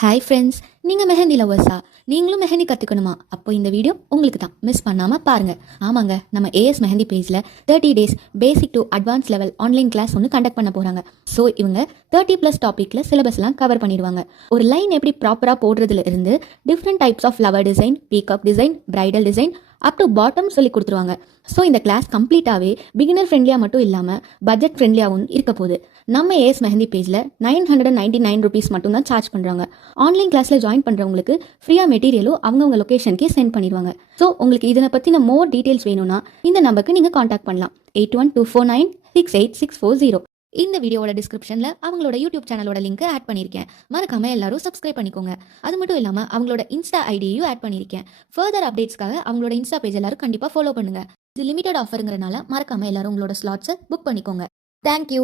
Hi friends, நீங்கள் மெஹந்தி லவர்ஸா? நீங்களும் மெஹந்தி கற்றுக்கணுமா? அப்போ இந்த வீடியோ உங்களுக்கு தான், மிஸ் பண்ணாமல் பாருங்கள். ஆமாங்க, நம்ம ஏஎஸ் மெஹந்தி பேஜில் 30 days basic to advance level online class ஒன்று கண்டக்ட் பண்ண போகிறாங்க. ஸோ இவங்க 30+ டாப்பிக்கில் சிலபஸ்லாம் கவர் பண்ணிடுவாங்க. ஒரு லைன் எப்படி ப்ராப்பராக போடுறதுல இருந்து different types of flower design, peacock design, bridal design up to bottom சொல்லி கொடுத்துருவாங்க. ஸோ இந்த கிளாஸ் கம்ப்ளீட்டாகவே பிகினர் ஃப்ரெண்ட்லியாக மட்டும் இல்லாமல் பட்ஜெட் ஃப்ரெண்ட்லியாகவும் இருக்க போகுது. நம்ம ஏஎஸ் மெஹந்தி பேஜில் 999 rupees மட்டும் தான் சார்ஜ் பண்ணுறாங்க. ஆன்லைன் கிளாஸில் ஜாயின் பண்ணுறவங்களுக்கு ஃப்ரீயாக மெட்டீரியலும் அவங்கவுங்க லொக்கேஷனுக்கே சென்ட் பண்ணிடுவாங்க. ஸோ உங்களுக்கு இதனை பற்றின மோர் டீட்டெயில்ஸ் வேணும்னா இந்த நம்பருக்கு நீங்கள் காண்டாக்ட் பண்ணலாம். 8124968640. இந்த வீடியோட டிஸ்கிரிப்ஷனில் அவங்களோட யூடியூப் சேனலோட லிங்க் ஆட் பண்ணியிருக்கேன். மறக்காம எல்லாரும் சப்ஸ்கிரைப் பண்ணிக்கோங்க. அது மட்டும் இல்லாமல் அவங்களோட இன்ஸ்டா ஐடியையும் ஆட் பண்ணியிருக்கேன். ஃபர்தர் அப்டேட்ஸ்க்காக அவங்களோட இன்ஸ்டா பேஜ் எல்லாரும் கண்டிப்பாக ஃபாலோ பண்ணுங்க. இது லிமிடெட் ஆஃபருங்கிறனால மறக்காம எல்லாரும் உங்களோட ஸ்லாட்ஸை புக் பண்ணிக்கோங்க. தேங்க்யூ.